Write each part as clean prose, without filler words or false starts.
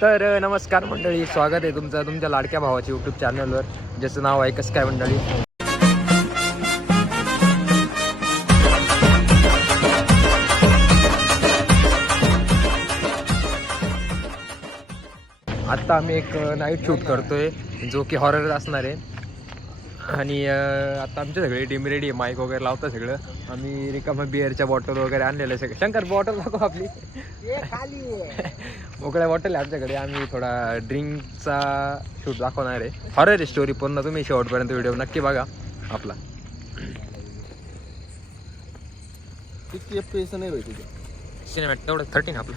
तर नमस्कार मंडळी, स्वागत आहे तुमचं तुमच्या लाडक्या भावाच्या यूट्यूब चॅनलवर, ज्याचं नाव आहे कसं काय मंडळी. आत्ता आम्ही एक नाईट शूट करतोय जो की हॉरर असणार आहे. आणि आता आमचे सगळे टीम रेडी आहे, माईक वगैरे लावतं सगळं. आम्ही रिकामा बिअरच्या बॉटल वगैरे आणलेलं आहे सगळं. शंकर बॉटल दाखव आपली मोकळ्या बॉटल आहे आमच्याकडे. आम्ही थोडा ड्रिंकचा शूट दाखवणार आहे. हॉरर स्टोरी पूर्ण तुम्ही शेवटपर्यंत व्हिडिओ नक्की बघा आपला. किती FPS नाही होय तुझं सिनेमॅट तेवढं 13 आपलं.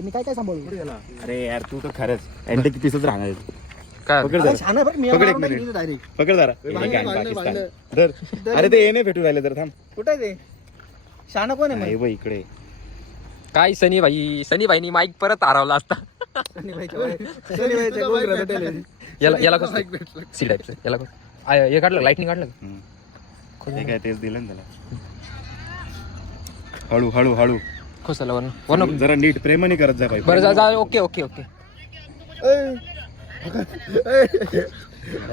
मी काय सांभाळू. अरे यार तू तर खरंच अँटिक पीसच राहणार आहे. काय पकड जरा. शाना बरं मी पकड एक आवडलं मिनिट. डायरेक्ट. पकड जरा. भांडण, भांडण, पाकिस्तान भांडण. धर. अरे ते येणे भेटू राहिले तर थांब. कुठं आहे ते शाना कोण आहे नाही मग? बघ इकडे. काय सनी भाईनी माईक परत हरवला असता. याला कसं सी टाईपचं याला कसं हे काढलं, लाईटनिंग काढलं हे काय तेच दिलं ना त्याला. हळू हळू हळू खोसला वरण जरा नीट प्रेमाने करत जा पाहिजे. बरं जा. ओके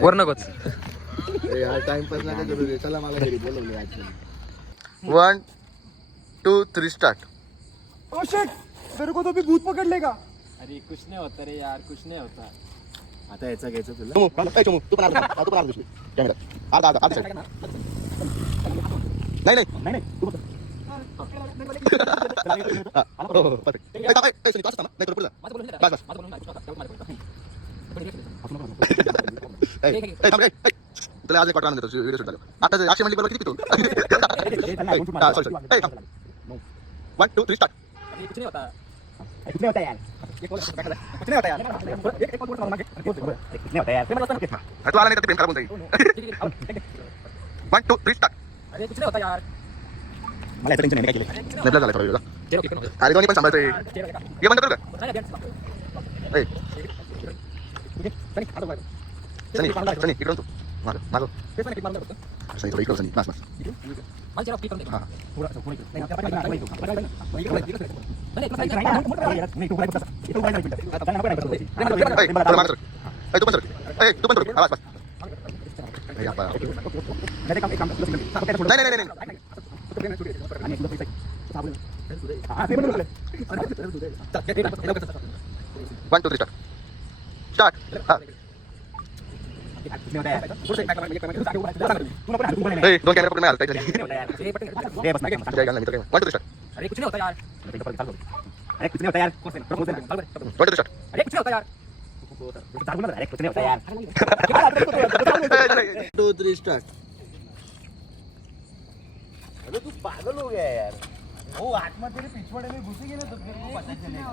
वर नकोच. टाइमपास नाही करू दे. चला मला घरी बोलवलं आज. 1 2 3 स्टार्ट. ओ शिट, मेरे को तो भी भूत पकड़ लेगा. अरे कुछ नहीं होता रे यार, कुछ नहीं होता. आता याचा घ्यायचं तुला. तू पण कॅमेरा आधा नाही नाही नाही तू बघ. तुला आज एक वाटणार देतो व्हिडिओ शूट आता 800 मिनिट किती पितो. 1 2 3 स्टार्ट. कुछ नहीं होता. कुछ नहीं होता यार. कुछ नहीं होता यार. कुछ नहीं होता यार. तू आला नाही तर ते प्रेम खराब होऊन जाईल. 1 2 3 स्टार्ट. अरे कुछ नहीं होता यार. मला याचं टेन्शन नाही काय केलं. नेपला झाला थोडा अरे दोन्ही पण सांभाळतोय. हे बंद करू का ए सनी इकडून तू मागो सनी थोडं इकडं सनी बस हां तू पण बस नाही 1 2 3 स्टार्ट दोन कॅमेरा पकडून आलता अरे कुछ नहीं होता यार. अरे कुछ नहीं होता यार. 1 2 3 अरे कुछ नहीं होता यार. अरे कुछ नहीं होता यार. 2 3 स्टार्ट. अरे तू पागल हो गया यार. हो आतमध्ये तेरे पिछवाड़े में घुसी गेले तो फिर को पता चलेगा.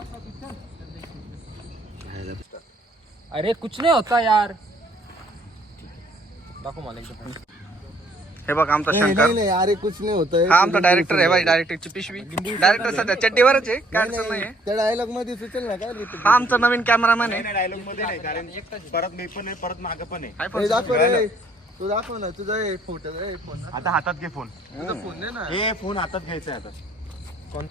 अरे कुछ नहीं होता यार. दाखव मला एकदम. हे बघ आमचा नाही शंकर. नाही अरे कुछ नाही होत. हा आमचा डायरेक्टर आहे भाई. डायरेक्टरची पिशवी. डायरेक्टर सध्या चड्डीवरच आहे. काय अडचण नाही आहे. त्या डायलॉग मध्ये सुचेल ना काय हा आमचा नवीन कॅमेरामॅन आहे. डायलॉग मध्ये नाही कारण परत मी पण आहे परत माग पण आहे. दाखव रे. तू दाखव ना तुझा फोटो फोन. आता हातात घे फोन. तुझा फोन नाही ना. हे फोन हातात घ्यायचा आता. कोण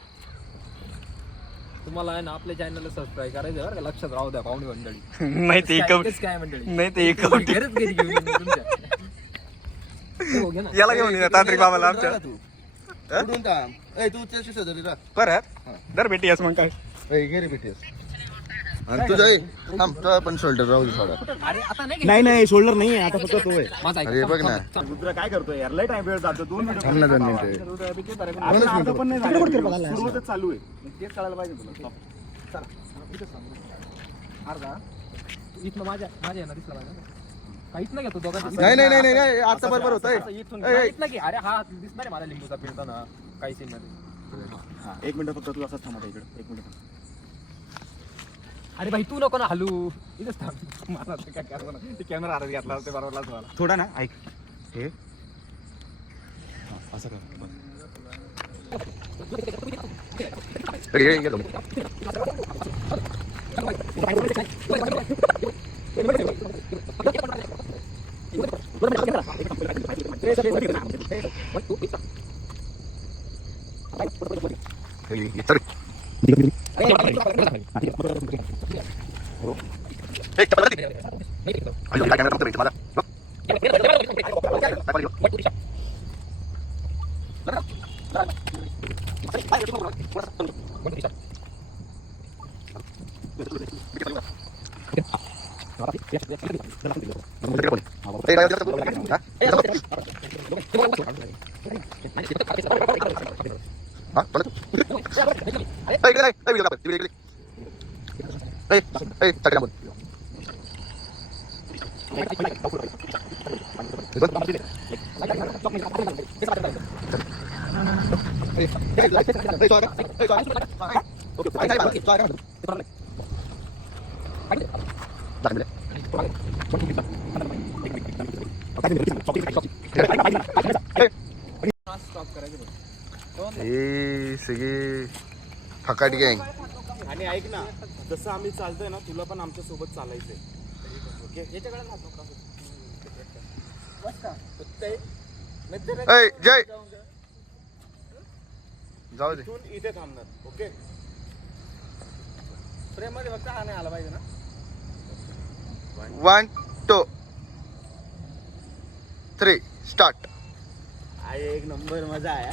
तुम्हाला आहे ना आपल्या चॅनलला सबस्क्राईब करायचं बरं का, लक्षात राहू द्या पाहुणे मंडळी. नाही ते काय मंडळी नाही ते घरच घरी घेऊन येईन तुमच्या. हो, घे ना. याला घेऊन ये तांत्रिक बाबाला आमच्या. तू उडून टाक. तू त्याशी शेजारी राह. परत दर भेटी मग काय. घे रे बेटी. आणि तुझा तुझा पण शोल्डर राहू दे थोडा. अरे आता नाही नाही नाही शोल्डर नाही आहे आता फक्त तो आहे. माझा अरे बघ ना. रुद्र काय करतोय यार. लय टाइम वेळ जातो. 2 मिनिटं थांब ना 2 मिनिटं. पण नाही सुरुवातच चालू आहे. तेच कळायला पाहिजे तुला. अर्धा इथनं माझ्या आहे ना दिसला माझ्या काहीच नाही घेतो दोघांचं. नाही नाही नाही नाही आता बरोबर होतंय. इथून इथलं की अरे हा दिसणार आहे मला लिंबूचा फिरताना काही सीन मध्ये. हा 1 मिनिट फक्त तू असंच थांबा इकडे. 1 मिनिट. अरे भाई तू नको ना हलू. इथंच थांब. मला ते काय करणार ना. ते कॅमेरा हातात घेतला ते बरोबरलाच मला. थोडा ना ऐक. हे असं कर. Sorry. काय करणार फक्त माझा हे सगळे फकाट गँग. आणि ऐक ना, जसं आम्ही चालतोय ना, तुला पण आमच्या सोबत चालायचंय. ओके, जय जाऊ दे. इथून इथे थांबणार. ओके, प्रेम मध्ये फक्त हा नाही आला पाहिजे ना. 1 2 3 स्टार्ट. एक नंबर मजा आया.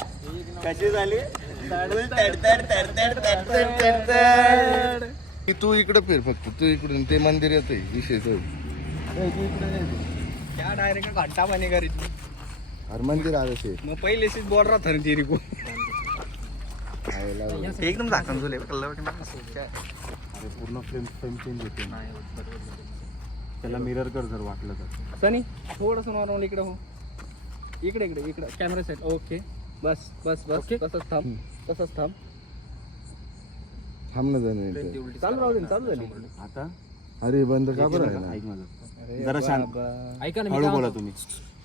कशी झाली? तू इकडे फिर फक्त, तू इकडून ते मंदिर येतंय विषय तो. क्या डायरेक्ट घंटा पाणी करीत. अरे मंदिर आलं ते मग पहिले सीच बोल रहा था ना तेरी को. एकदम दाखवून झाले. अरे पूर्ण फ्रेम चेंज होते. त्याला मिरर कर जर वाटलं तर. सनी थोडंसं नॉर्मल इकडे हो. इकडे इकडे इकडे कॅमेरा सेट. ओके, बस बस बस. तसंच थांब, तसंच थांब. थांब ना जाणे. चालू राहू दे ना, चालू झाली आता. अरे बंद का बरं आहे ना? ऐक माझं जरा शांत. ऐका ना, हळू बोला तुम्ही.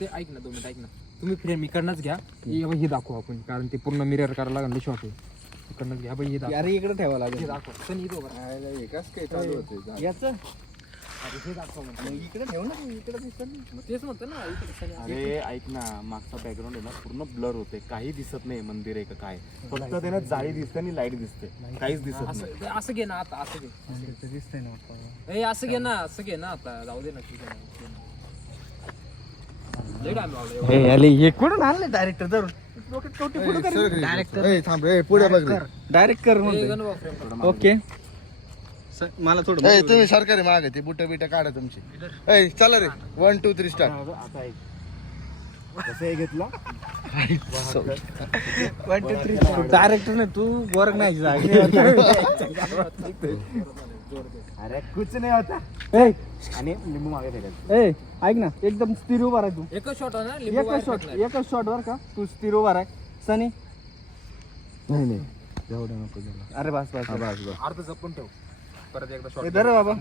ते ऐक ना, 2 मिनिट ऐक ना. तुम्ही फ्रेम इकडनंच घ्या. हे दाखवू आपण, कारण ते पूर्ण मिरर करायला लागेल शॉट. इकडनंच घ्या बाई. हे दाखव. अरे इकडे ठेवा लागेल. हे दाखव. पण इथं उभं राहा. एकाच काय चालू होते याचं अरे हे दाखव म्हणतो. इकडे ठेव ना, इकडे दिसत नाही. मग तेच म्हणतो ना, इकडे सगळं. अरे ऐक ना, मागचा बॅकग्राऊंड आहे ना पूर्ण ब्लर होते. काही दिसत नाही मंदिर आहे का काय. फक्त ते ना जाळी दिसते आणि लाईट दिसते. काहीच दिसत नाही. असं असं घे ना आता. असं घे. दिसतंय ना. ए असं घे ना, असं घे ना आता. जाऊ दे ना. ठीक आहे. लय टाइम लावला. हे कुठून आणले डायरेक्टर धरून. डायरेक्टर थांब रे, पुढे बघ रे. डायरेक्ट कर ओके. मला थोडं तुम्ही सरकारी मागे ते बुट बिट काढा तुमची. चला रे, 1 2 3 स्टार्ट. आता ऐक कसं हे घेतलं. 1 2 3 डायरेक्टर नाही तू, गोरख नाही अरे कुछ नाही होता. आणि लिंबू मागे फेकायचं. ऐक ना, एकदम स्थिर उभा राह तू. एकच शॉट ना. एकच शॉट वर का तू स्थिर उभा राह. सनी नाही नाही एवढं नको झालं. अरे बस बस बस अर्ध जपून ठेव. परत एकदा शॉट. धर बाबा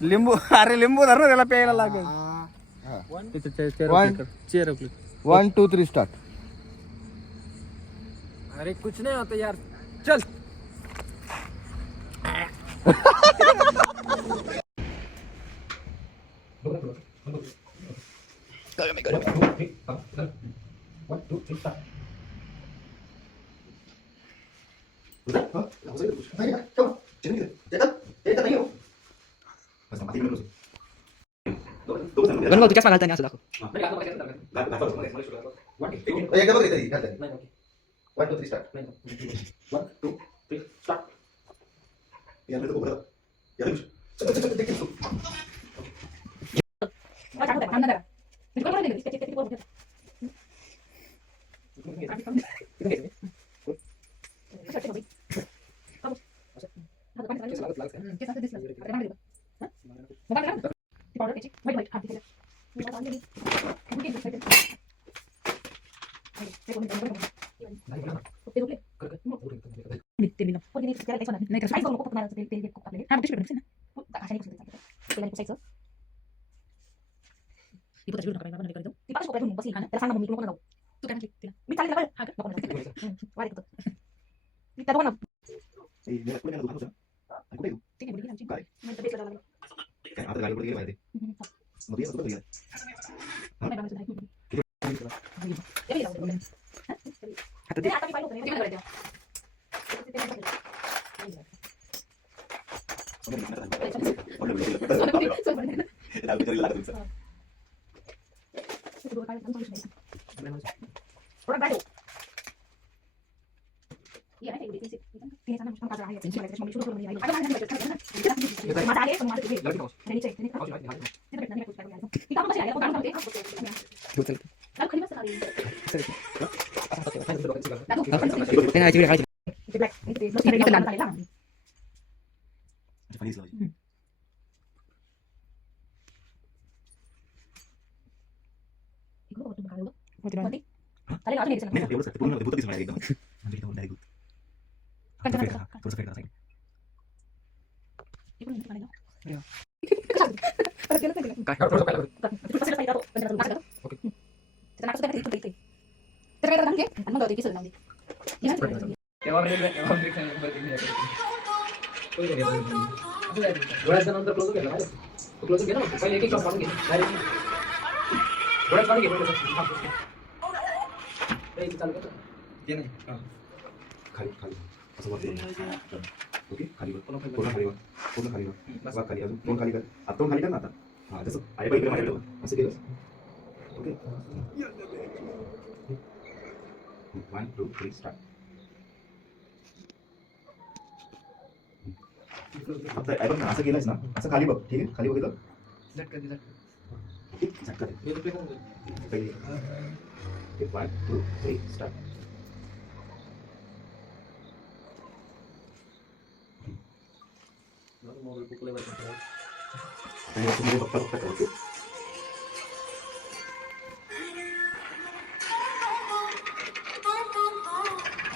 लिंबू. अरे लिंबू धर ना, त्याला प्यायला लागेल. 1 2 3 स्टार्ट. अरे कुछ नहीं होता यार, चल. गणभाऊ तू चष्मा घालताना असं दाखव. एकदा बघ तरी घाल तरी. 1 2 3 स्टार्ट. 1 2 3 स्टार्ट. यार तो बघा. यार नंतर क्लोज केला क्लोज केला पहिले एक शॉट काढून घे डोळ्यात काढून घे चालू कर ते नाही खाली खाली असं वरती ओके खाली वर पूर्ण खाली वर पूर्ण खाली वर बस खाली अजून तोंड खाली कर आता तोंड खाली कर ना आता हां तसं आहे बाई इकडे माझ्याकडे असं केलं ओके 1 2 3 स्टार्ट आता आहे बघ ना असं केलंस ना असं खाली बघ ठीक आहे खाली बघितलं झटका दे झटका दे पहिले 1 2 3 स्टार्ट मोबाईल कुकले बघ आणि असं म्हणजे बघता बघता करतो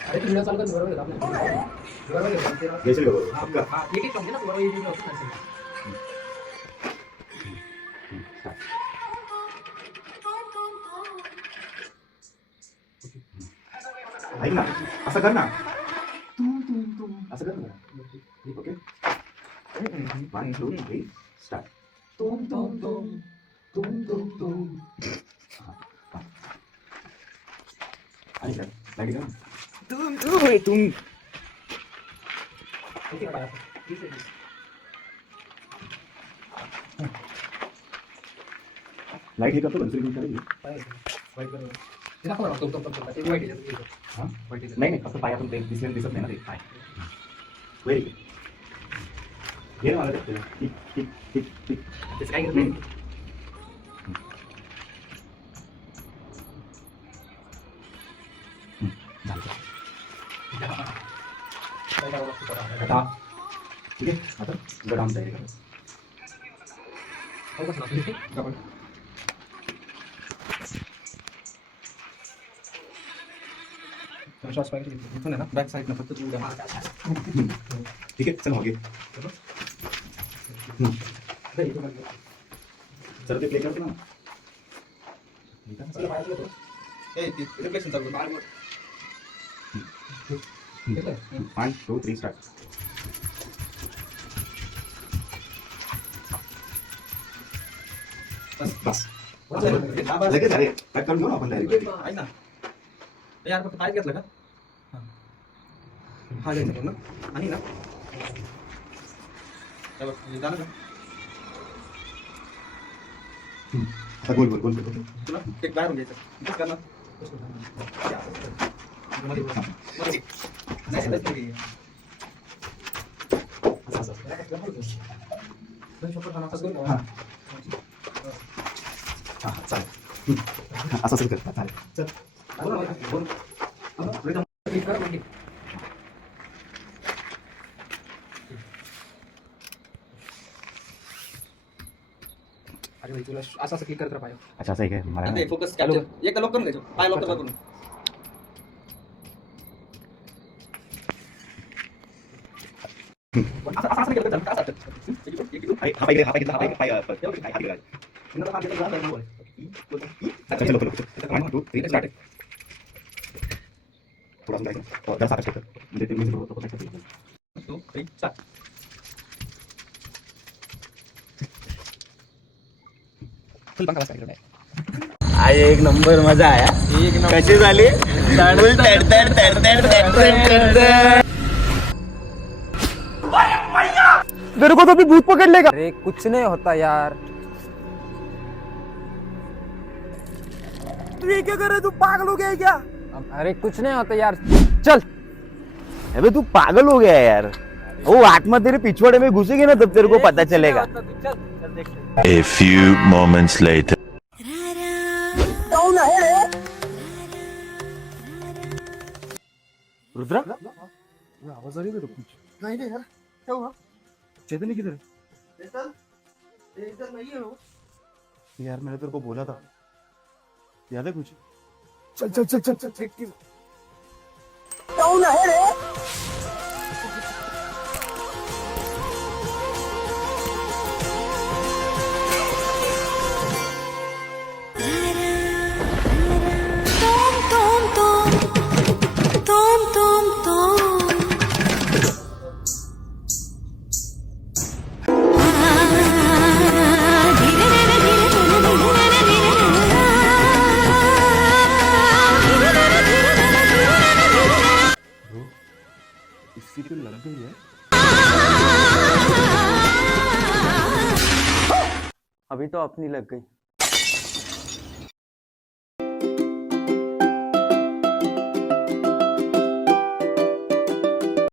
अरे तू व्हिडिओ चालू कर बरोबर आपल्या बरोबर घ्यायचं बरोबर पक्का हां ठीक आहे समजे ना बरोबर येईल ऐक ना असं कर ना असं कर ना ओके 1 2 3 स्टार्ट तुम आणि काय लाईट का तुम लाईट हे करतो पण दुसरी करायची नाही फक्त पायातून ते दिसत नाही ना ते पाय व्हेरी गुड हे मला ठीक ठीक ठीक ठीक त्याचं काय करत नाही आता ठीक आहे आता गडाम तयारी करा बॅक साईड ना फक्त तू ठीक आहे चल मागे सर ते प्ले करतो ना रिफ्लेक्शन चालू 1 2 3 स्टार्ट बस लगेच अरे काय करून घेऊ ना आपण डायरेक्ट ऐक ना यार फक्त पाय घेतलं का हा घ्यायचं पूर्ण आणि ना झालं का आता गोल गोल गोल तुला एक बाहेरून घ्यायचं तेच करणार चालेल असं करता चालेल चल अरे भाई तुला असं क्लिक करत पाहिजे अच्छा असं आहे काय मला फोकस एकदा लॉक करून घ्यायचं पाय लॉक करून असं केलं तर काय हा पाय घेतला पाय अच्छा चलो चलो 1 2 3 स्टार्ट थोड़ा सा जाएगा और 10 आगे तक म्हणजे ते म्युझिक होतं कसं 2 3 4 फुल पंखा बसला इकडे आज एक नंबर मजा आया एक नंबर कशी झाली फुल तडतड तेरे को तो भी भूत पकड़ लेगा। अरे कुछ नहीं होता यार। तू ये क्या कर रहा है? तू पागल हो गया है क्या? अरे कुछ नहीं होता यार, चल। अबे तू पागल हो गया है यार। वो आत्मा तेरे पिछवाड़े में घुसेगी ना तब तेरे को पता चलेगा। A few moments later. Rudra आवाज आ रही है तेरे को? नहीं यार, क्या हुआ? चेतन किधर है? यार मैंने तेरे को बोला था, याद है कुछ? चल चल चल चल चल चल। इसकी तो लग गई है। अभी तो अपनी लग गई।